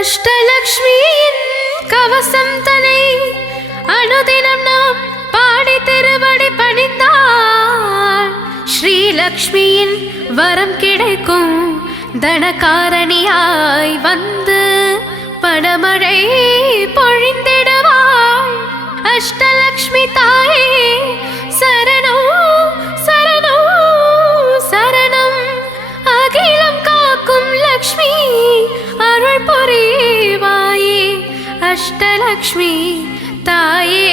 அஷ்டலக்ஷ்மியின் கவசம் தனை அனுதினம் நாம் பாடி திருவடி பணிந்தால் ஸ்ரீலக்ஷ்மியின் வரம் கிடைக்கும். தனகாரணியாய் வந்து பணமழை பொழிந்திடுவாள். அஷ்டலக்ஷ்மி தாயே சரணம் சரணம் சரணம். அகிலம் காக்கும் லக்ஷ்மி அருள் புரிவாயே. அஷ்டலக்ஷ்மி தாயே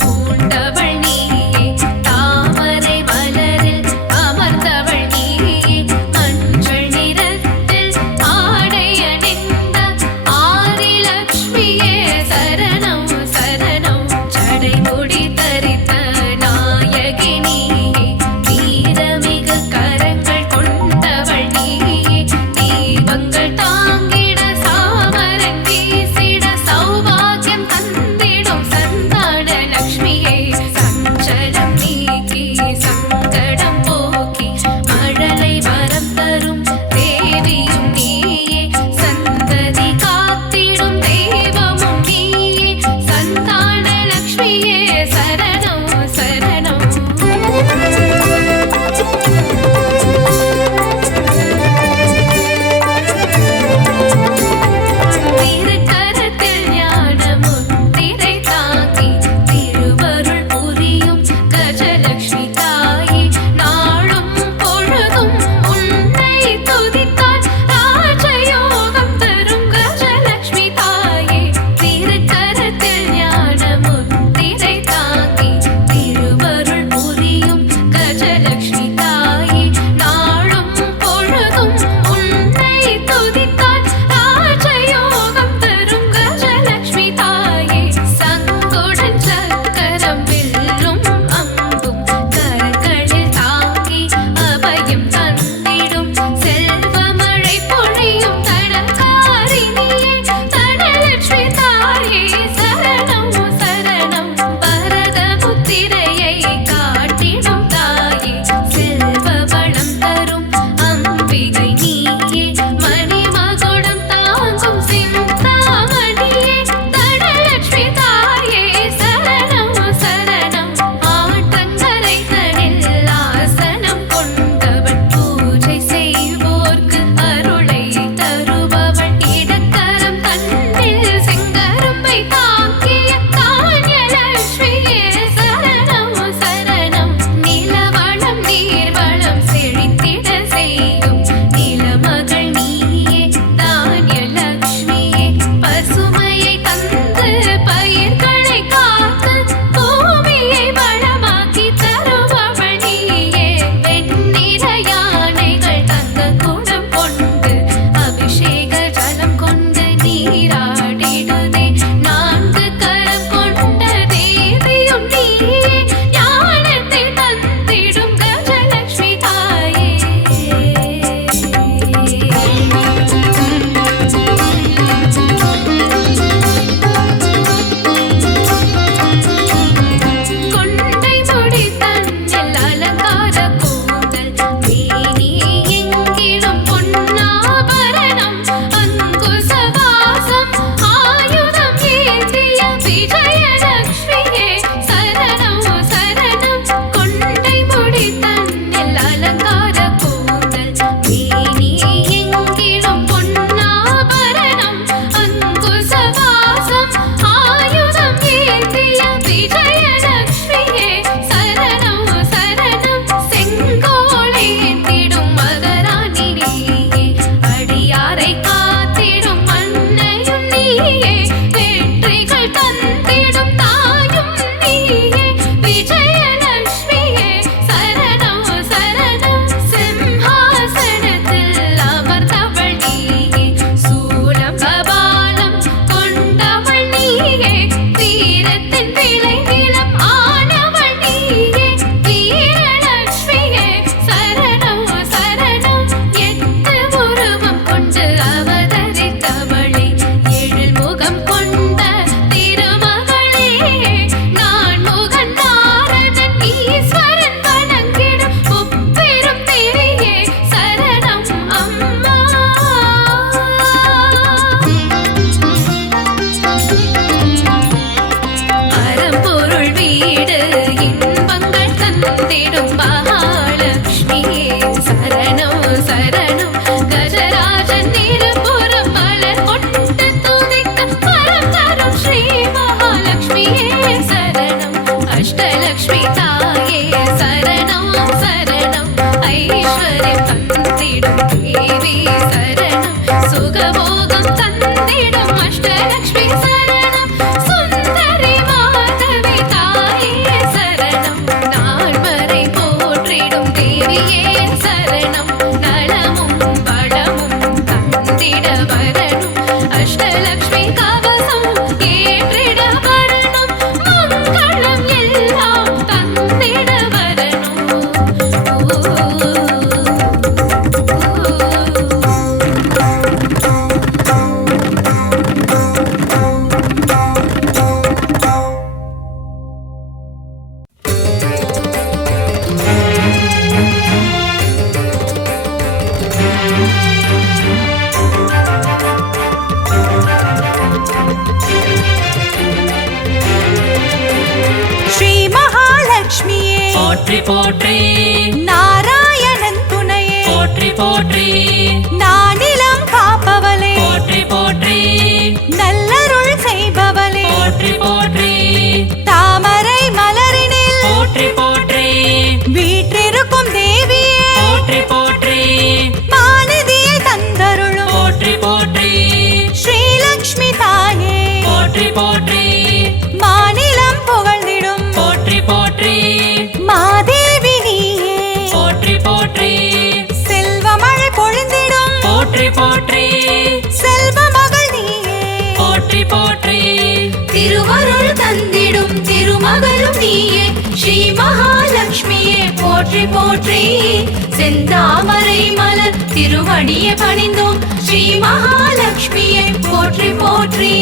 பூண்டவள் நீயே தாமரை மலரில் வரணும் நலமும் வளமும் தந்திட வரணும் அஷ்டலக்ஷ்மி கவசம் ஏற்றிட வரணும் மங்களம் எல்லாம் தந்திட வரணும் ஸ்ரீ மகாலட்சுமியே போற்றி போற்றி நாராயணன் துணையே போற்றி போற்றி நானிலம் காப்பவளே போற்றி போற்றி நல்லருள் செய்பவளே போற்றி போற்றி தாமரை மலரினில் போற்றி போற்றி வீற்றிருக்கும் தேவியே போற்றி போற்றி மாநிதியை தந்தருளும் போற்றி போற்றி ஸ்ரீலக்ஷ்மி தாயே போற்றி போற்றி மாநிலம் புகழ்ந்திடும் போற்றி போற்றி மாதேவி நீயே போற்றி போற்றி செல்வமழை பொழிந்திடும் போற்றி போற்றி செல்வ மகள் நீயே போற்றி போற்றி திருவருள் தந்திடும் திருமகளும் நீயே ஸ்ரீ மகாலட்சுமியே போற்றி போற்றி செந்தாமரை மலர் திருவடியை பணிந்தோம் ஸ்ரீ மகாலட்சுமியே போற்றி போற்றி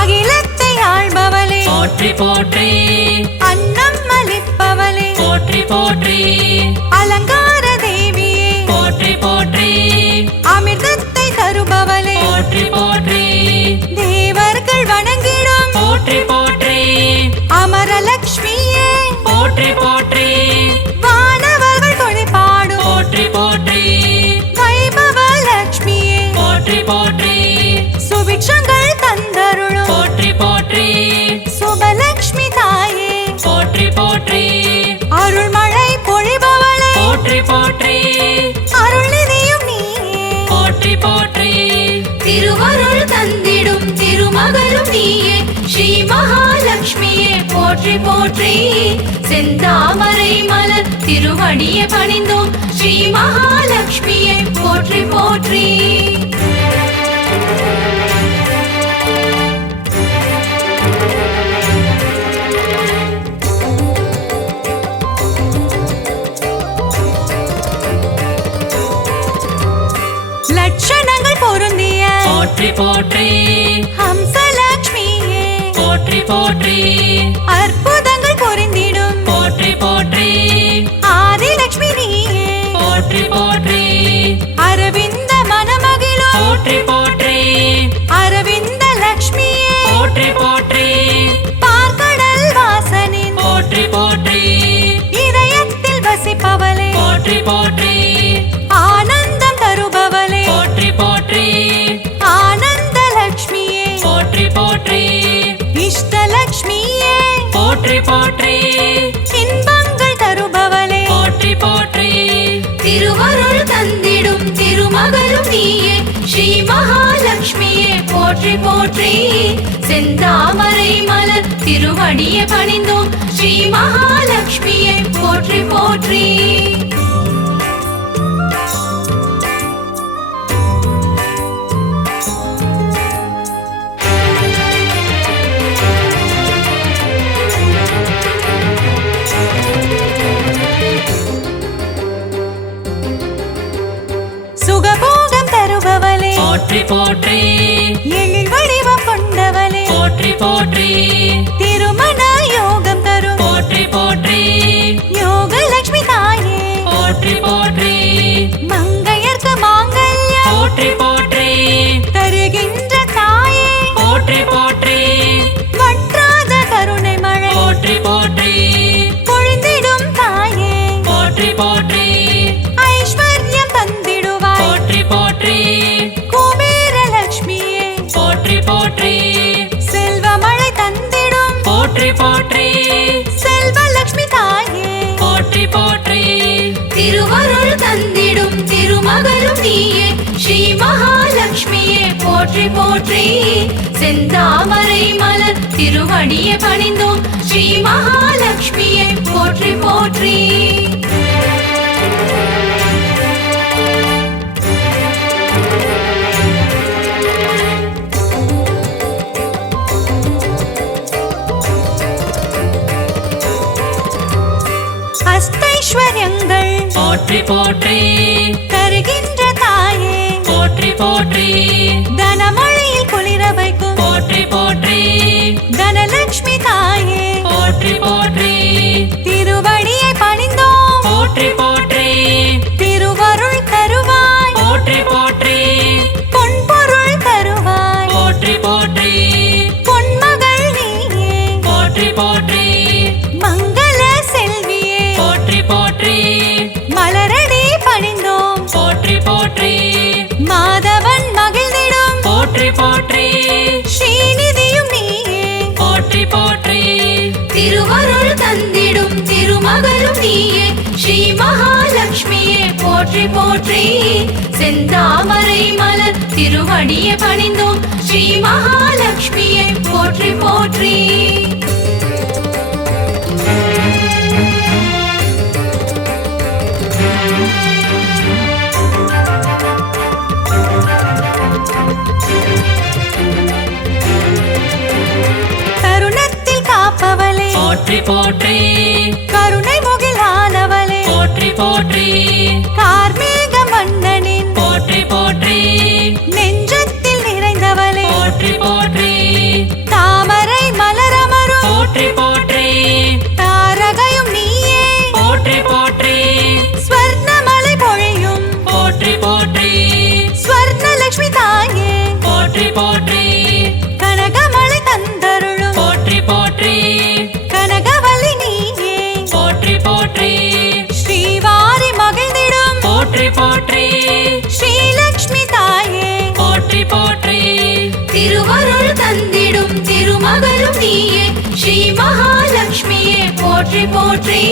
அகிலத்தை ஆள்பவளே போற்றி போற்றி அன்னம் அளிப்பவளே போற்றி போற்றி அலங்கார தேவியே போற்றி போற்றி அமிர்தத்தை தருபவளே போற்றி போற்றி தேவர்கள் வணங்கிடும் போற்றி போற்றி அமரலக்ஷ்மியே போற்றி போற்றி வானவர்கள் தொழிப்பாடும் போற்றி போற்றி வைபவ லக்ஷ்மியே போற்றி போற்றி சுபிக்ஷங்கள் தந்தருளும் போற்றி போற்றி சுபலக்ஷ்மி தாயே போற்றி போற்றி அருள்மழை பொழிபவளே போற்றி போற்றி அருள்நிதியும் நீயே போற்றி போற்றி திருவருள் தந்திடும் திருமகளும் நீயே ஸ்ரீ மகாலட்சுமியே போற்றி போற்றி செந்தாமரை மலர் திருவடியை பணிந்தோம் ஸ்ரீ மகாலட்சுமியே போற்றி போற்றி லட்சணங்கள் பொருந்திய போற்றி போற்றி ஹம்சலக்ஷ்மியே போற்றி போற்றி அற்புதங்கள் பொருந்திடும் போற்றி போற்றி ஆதிலக்ஷ்மி நீயே போற்றி போற்றி அரவிந்த மனமகிழும் போற்றி போற்றி அரவிந்த லக்ஷ்மியே போற்றி போற்றி பார்க்கடல் வாசனின் போற்றி போற்றி இதயத்தில் வசிப்பவளே போற்றி போற்றி ஆனந்தம் தருபவளே போற்றி போற்றி ஆனந்த லக்ஷ்மியே போற்றி போற்றி இஷ்டலக்ஷ்மியே போற்றி போற்றி இன்பங்கள் தருபவளே போற்றி போற்றி திருவருள் தந்திடும் திருமகளும் நீயே ஸ்ரீ மகாலட்சுமியே போற்றி போற்றி செந்தாமரை மலர் திருவடியை பணிந்தோம் ஸ்ரீ மகாலட்சுமியே போற்றி போற்றி சுகபோகம் தருபவளே போற்றி போற்றி எழில் வடிவம் கொண்டவளே போற்றி போற்றி திருமண யோகம் தரும் போற்றி போற்றி யோகலக்ஷ்மி தாயே போற்றி போற்றி மங்கையர்க்கு மாங்கல்யம் போற்றி போற்றி தருகின்ற தாயே போற்றி போற்றி வற்றாத கருணை மழை போற்றி போற்றி பொழிந்திடும் தாயே போற்றி போற்றி ஐஸ்வர்யம் தந்திடுவாய் போற்றி போற்றி குபேர லக்ஷ்மியே போற்றி போற்றி செல்வமழை தந்திடும் போற்றி மகாலட்சுமியே போற்றி போற்றி செந்தாமரை மலர் திருவடியை பணிந்தோம் ஸ்ரீ மகாலட்சுமியே போற்றி போற்றி அஷ்டைஸ்வர்யங்கள் போற்றி போற்றி தருகின்ற தாயே போற்றி போற்றி தனமழையில் குளிர வைக்கும் போற்றி போற்றி தனலட்சுமி தாயே போற்றி போற்றி திருவடியை பணிந்தோம் போற்றி போற்றி திருவருள் தருவாய் போற்றி போற்றி பொன்பொருள் தருவாய் போற்றி போற்றி பொன்மகள் நீயே போற்றி போற்றி மங்கள செல்வியே போற்றி போற்றி மலரடி பணிந்தோம் போற்றி போற்றி மாதவன் மகிழ்ந்திடும் போற்றி போற்றி ஸ்ரீநிதியும் நீயே போற்றி போற்றி திருவருள் தந்திடும் திருமகளும் நீயே ஸ்ரீ மகாலட்சுமியே போற்றி போற்றி செந்தாமரை மலர் திருவடியை பணிந்தோம் ஸ்ரீ மகாலட்சுமியே போற்றி போற்றி தருணத்தில் காப்பவளே போற்றி போற்றி கருணை முகிலானவளே போற்றி போற்றி கார்மேக மன்னனின் போற்றி போற்றி நெஞ்சத்தில் நிறைந்தவளே போற்றி போற்றி தாமரை மலரமரும் போற்றி போற்றி தாரகையும் நீயே போற்றி போற்றி ஸ்வர்ணமலை பொழியும் போற்றி போற்றி ஸ்வர்ணலட்சுமி தாயே போற்றி போற்றி கனகமலை தந்தருளும் போற்றி போற்றி கனகவல்லி நீயே போற்றி போற்றி ஸ்ரீவாரி மகிழ்ந்திடும் போற்றி போற்றி ஸ்ரீலக்ஷ்மி தாயே போற்றி போற்றி திருவருள் தந்திடும் திருமகளும் நீயே ஸ்ரீ மகாலட்சுமியே போற்றி போற்றி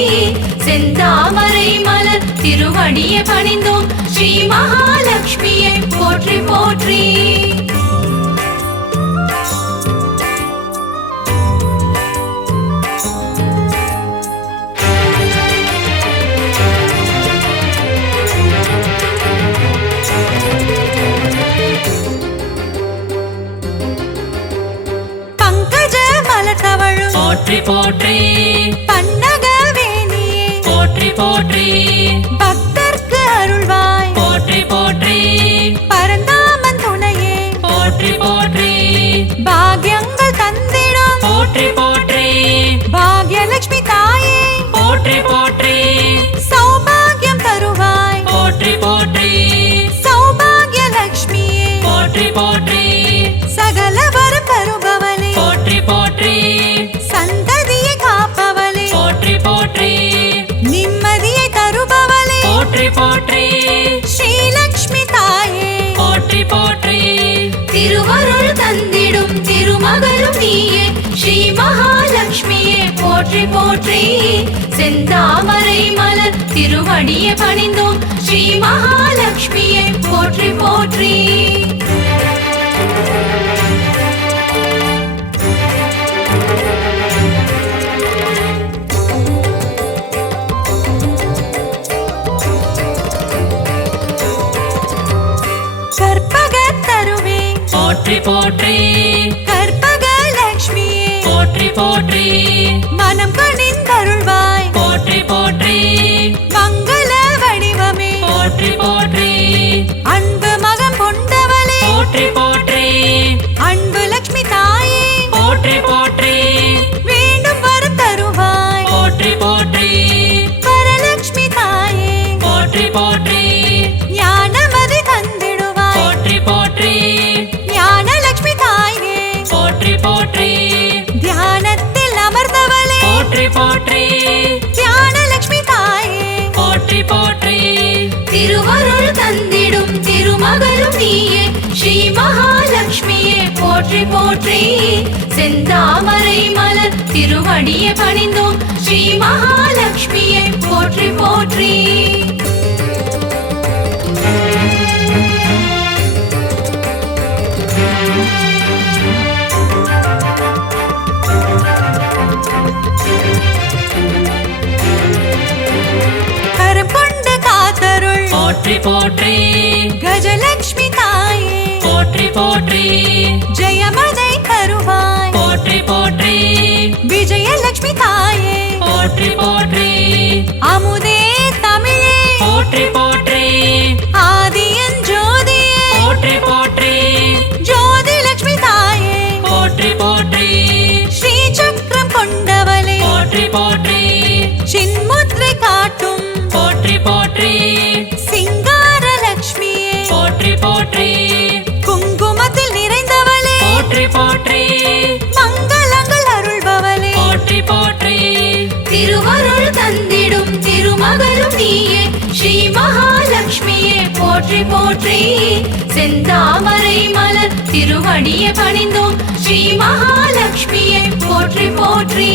செந்தாமரை மலர் திருவடியை பணிந்தோம் ஸ்ரீ மகாலட்சுமியே போற்றி போற்றி பங்கஜ மலர் தவழும் போற்றி போற்றி பன்னகவேணியே போற்றி போற்றி பக்தர்க்கு அருள்வாய் போற்றி போற்றி பரந்தாமன் துணையே போற்றி போற்றி பாக்யங்கள் தந்திடும் போற்றி போற்றி பாக்யலட்சுமி தாயே போற்றி போற்றி சௌபாகியம் தருவாய் போற்றி போற்றி சௌபாகியலட்சுமியே போற்றி போற்றி சகல வரம் தருபவளே போற்றி போற்றி சந்ததியை காப்பவளே போற்றி போற்றி நிம்மதியை தருபவளே போற்றி போற்றி ஸ்ரீலக்ஷ்மி தாயே போற்றி போற்றி திருவருள் தந்திடும் திருமகளும் நீயே ஸ்ரீ மகாலட்சுமியே போற்றி போற்றி செந்தாமரை மலர் திருவடியை பணிந்தோம் ஸ்ரீ மகாலட்சுமியே போற்றி போற்றி கற்பகத் தருவே போற்றி போற்றி கற்பகலட்சுமியே போற்றி போற்றி மனம் கனிந்தருள்வாய் போற்றி போற்றி மங்கள வடிவமே போற்றி போற்றி அன்பு மகம் கொண்டவளே போற்றி போற்றி அன்பு லட்சுமி தாயே போற்றி போற்றி வேண்டும் வரம் தருவாய் போற்றி போற்றி வரலட்சுமி தாயே போற்றி போற்றி ஞானமதி தந்திடுவாய் போற்றி போற்றி ஞானலட்சுமி தாயே போற்றி போற்றி தியானத்தில் அமர்ந்தவளே போற்றி போற்றி ஞானலட்சுமி தாயே போற்றி போற்றி திருவருள் தந்திடும் திருமகளும் நீயே ஸ்ரீ மகாலட்சுமியே போற்றி போற்றி செந்தாமரை மலர் திருவடியை பணிந்தோம் ஸ்ரீ மகாலட்சுமியே போற்றி போற்றி போற்றி கஜலட்சுமி தாயே போற்றி போற்றி ஜெயமதை தருவாய் போற்றி போற்றி விஜயலட்சுமி தாயே போற்றி போற்றி அமுதே தமிழே போற்றி போற்றி ஆதியன் ஜோதியே போற்றி போற்றி ஜோதி லட்சுமி தாயே போற்றி போற்றி ஸ்ரீ சக்கரம் கொண்டவளே போற்றி போற்றி சின்முத்ரை காட்டும் போற்றி போற்றி சிங்கார லட்சுமியே போற்றி போற்றி குங்குமத்தில் நிறைந்தவளே போற்றி போற்றி மங்களங்கள் அருள்பவளே போற்றி போற்றி திருவருள் தந்திடும் திருமகளும் நீயே ஸ்ரீ மகாலட்சுமியே போற்றி போற்றி செந்தாமரை மலர் திருவடியை பணிந்தோம் ஸ்ரீ மகாலட்சுமியே போற்றி போற்றி